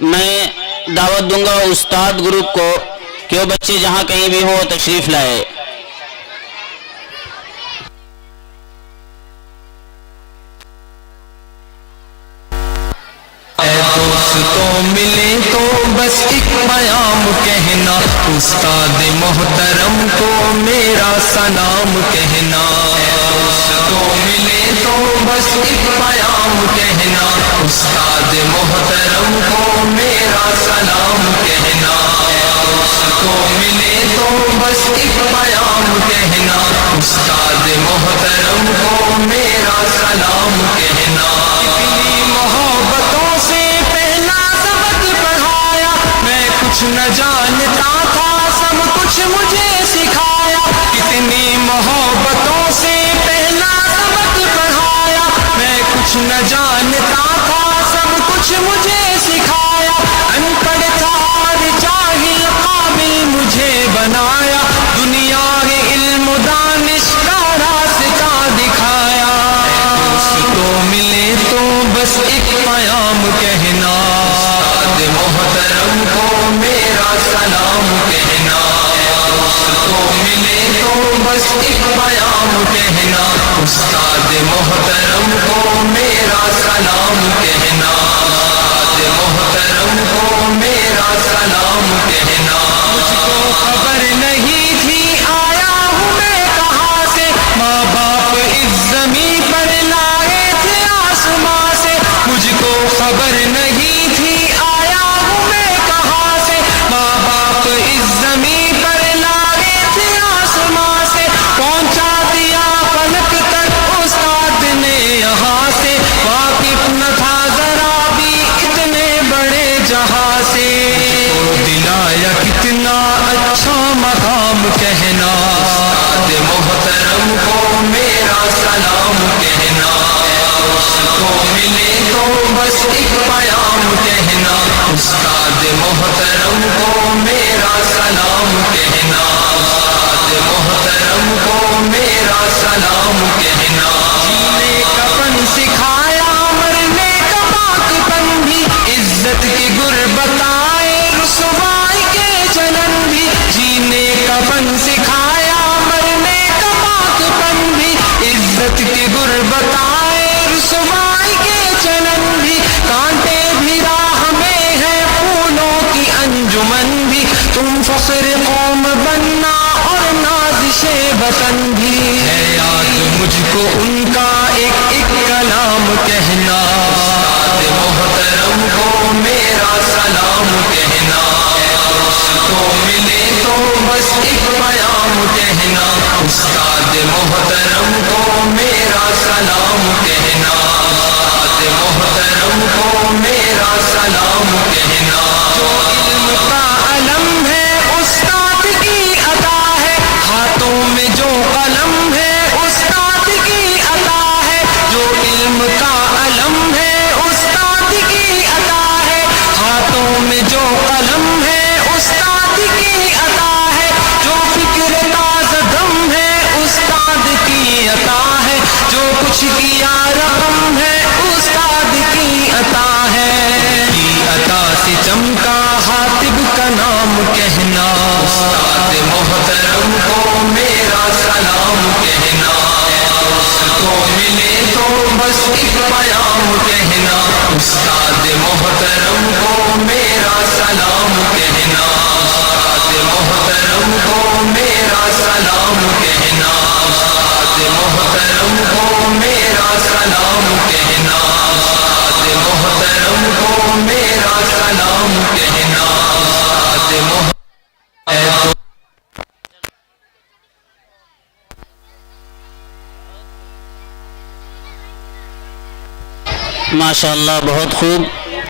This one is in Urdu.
میں دعوت دوں گا استاد گروپ کو کہ وہ بچے جہاں کہیں بھی ہو تشریف لائے. دوستوں ملے تو بس ایک پیام کہنا، استاد محترم کو میرا سلام کہنا. دوستوں ملے تو بس ایک پیام کہنا، استاد محترم کو میرا سلام کہنا. دوستوں ملے تو بس ایک پیام کہنا، استاد محترم کو میرا سلام کہنا. کتنی محبتوں سے پہلا سبق پڑھایا، میں کچھ نہ جانتا تھا سب کچھ مجھے سکھایا. کتنی محبتوں سے پہلا سبق پڑھایا، میں کچھ نہ جانتا تھا سب کچھ مجھے سکھایا. ان پڑھ تھا اور جاہل قابل مجھے بنایا، دنیا کے علم و دانش کا راستہ دکھایا. دوستوں ملے تو بس ایک پیام کہنا، استاد محترم کو میرا سلام کہنا. دوستوں ملے تو بس ایک پیام کہنا، استاد محترم کو میرا سلام کہنا. استاد محترم کو میرا سلام کہنا. مجھ کو خبر نہیں تھی آیا ہوں میں کہاں سے، ماں باپ اس زمین پر لائے تھے آسماں سے. مجھ کو خبر نہیں تھی آیا ہوں میں کہاں سے، ماں باپ اس زمین پر لائے تھے آسماں سے. پہنچا دیا فلک تک استاد نے یہاں سے، واقف نہ تھا ذرا بھی اتنے بڑے جہاں سے. دلایا کتنا اچھا مقام کہنا، استاد محترم کو میرا سلام کہنا. دوستوں ملے تو بس ایک پیام کہنا، استاد محترم کو میرا سلام کہنا. استاد محترم کو میرا سلام کہنا. جینے کا فن سکھایا، مرنے کا پاک پن بھی، عزت کی غربت آئے رسوائی کے جنم بھی. جینے کا فن سکھایا، مرنے کا پاک پن بھی، عزت کی غربت آئے رسوائی کے جنم بھی. کانٹے بھی راہ میں ہے پھولوں کی انجمن بھی، تم فخر قوم بننا اور نازش وطن بھی. ہے یاد مجھ کو ان کا ایک ایک کلام کہنا، استاد محترم کو میرا سلام کہنا. دوستوں ملے تو بس ایک پیام کہنا، استاد محترم کو میرا سلام کہنا. استاد محترم کو میرا سلام کہنا. جو علم کا علم ہے استاد کی عطا ہے، ہاتھوں میں جو قلم ہے استاد کی عطا ہے. جو علم کا علم ہے استاد کی عطا ہے، ہاتھوں میں جو قلم ہے استاد کی عطا ہے. جو فکر تازہ دم ہے استاد کی عطا ہے، جو کچھ کیا رقم ہے استاد کی عطا ہے. کی عطا سے چمکا حاتب کا نام کہنا، استاد محترم کو میرا سلام کہنا. دوستوں ملے تو بس ایک پیام کہنا، استاد محترم کو میرا سلام کہنا. استاد محترم کو میرا سلام کہنا. استاد محترم کو میرا سلام کہنا. استاد محترم کو میرا سلام کہنا. استاد محترم ماشاءاللہ بہت خوب.